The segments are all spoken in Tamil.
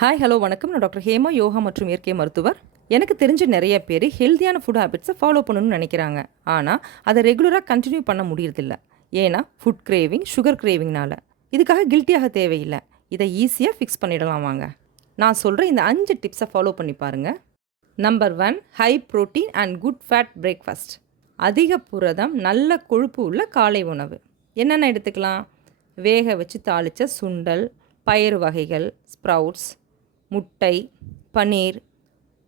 ஹாய் ஹலோ வணக்கம். நான் டாக்டர் ஹேமா, யோகா மற்றும் இயற்கை மருத்துவர். எனக்கு தெரிஞ்ச நிறைய பேர் ஹெல்த்தியான ஃபுட் ஹேபிட்ஸை ஃபாலோ பண்ணணும்னு நினைக்கிறாங்க. ஆனால் அதை ரெகுலராக கண்டினியூ பண்ண முடியறதில்ல. ஏன்னா ஃபுட் கிரேவிங், சுகர் கிரேவிங்னால. இதுக்காக கில்ட்டியாக தேவையில்லை. இதை ஈஸியாக ஃபிக்ஸ் பண்ணிடலாம் வாங்க. நான் சொல்கிற இந்த 5 டிப்ஸை ஃபாலோ பண்ணி பாருங்கள். Number 1, high protein and good fat breakfast. அதிக புரதம், நல்ல கொழுப்பு உள்ள காலை உணவு. என்னென்ன எடுத்துக்கலாம்? வேக வச்சு தாளித்த சுண்டல், பயறு வகைகள், ஸ்ப்ரவுட்ஸ், முட்டை, பன்னீர்,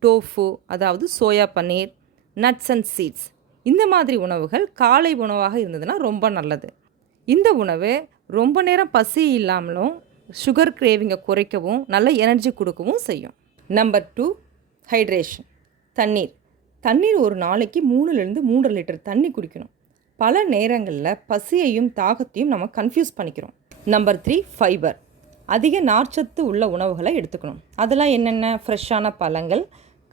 டோஃபு அதாவது soya paneer, nuts and seeds. இந்த மாதிரி உணவுகள் காலை உணவாக இருந்ததுன்னா ரொம்ப நல்லது. இந்த உணவு ரொம்ப நேரம் பசி இல்லாமலும் சுகர் கிரேவிங்கை குறைக்கவும் நல்ல எனர்ஜி கொடுக்கவும் செய்யும். Number 2, hydration. தண்ணீர் ஒரு நாளைக்கு 3 லிட்டர் தண்ணி குடிக்கணும். பல நேரங்களில் பசியையும் தாகத்தையும் நம்ம கன்ஃபியூஸ் பண்ணிக்கிறோம். Number 3, fibre. அதிக நார்ச்சத்து உள்ள உணவுகளை எடுத்துக்கணும். அதெல்லாம் என்னென்ன? ஃப்ரெஷ்ஷான பழங்கள்,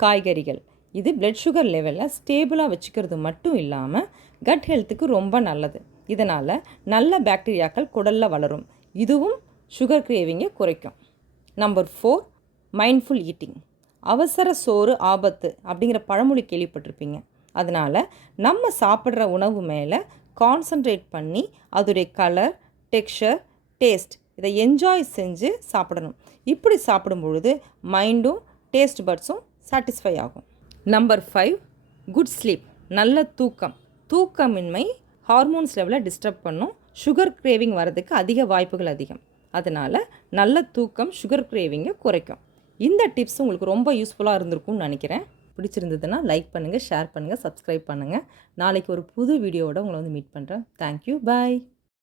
காய்கறிகள். இது பிளட் சுகர் லெவலில் ஸ்டேபிளாக வச்சுக்கிறது மட்டும் இல்லாமல் கட் ஹெல்த்துக்கு ரொம்ப நல்லது. இதனால் நல்ல பாக்டீரியாக்கள் குடலில் வளரும். இதுவும் சுகர் கிரேவிங்கை குறைக்கும். Number 4, mindful eating. அவசர சோறு ஆபத்து அப்படிங்கிற பழமொழி கேள்விப்பட்டிருப்பீங்க. அதனால் நம்ம சாப்பிட்ற உணவு மேலே கான்சன்ட்ரேட் பண்ணி அதோடைய கலர், டெக்ஸ்சர், டேஸ்ட் இதை என்ஜாய் செஞ்சு சாப்பிடணும். இப்படி சாப்பிடும் பொழுது மைண்டும் டேஸ்ட் பட்ஸும் சாட்டிஸ்ஃபை ஆகும். Number 5, good sleep. நல்ல தூக்கம். தூக்கமின்மை ஹார்மோன்ஸ் லெவலை டிஸ்டர்ப் பண்ணும். சுகர் கிரேவிங் வரதுக்கு அதிக வாய்ப்புகள் அதிகம். அதனால் நல்ல தூக்கம் சுகர் கிரேவிங்கை குறைக்கும். இந்த டிப்ஸ் உங்களுக்கு ரொம்ப யூஸ்ஃபுல்லாக இருந்திருக்கும்னு நினைக்கிறேன். பிடிச்சிருந்ததுன்னா லைக் பண்ணுங்கள், ஷேர் பண்ணுங்கள், சப்ஸ்கிரைப் பண்ணுங்கள். நாளைக்கு ஒரு புது வீடியோவோட உங்களை மீட் பண்ணுறேன். தேங்க்யூ, பாய்.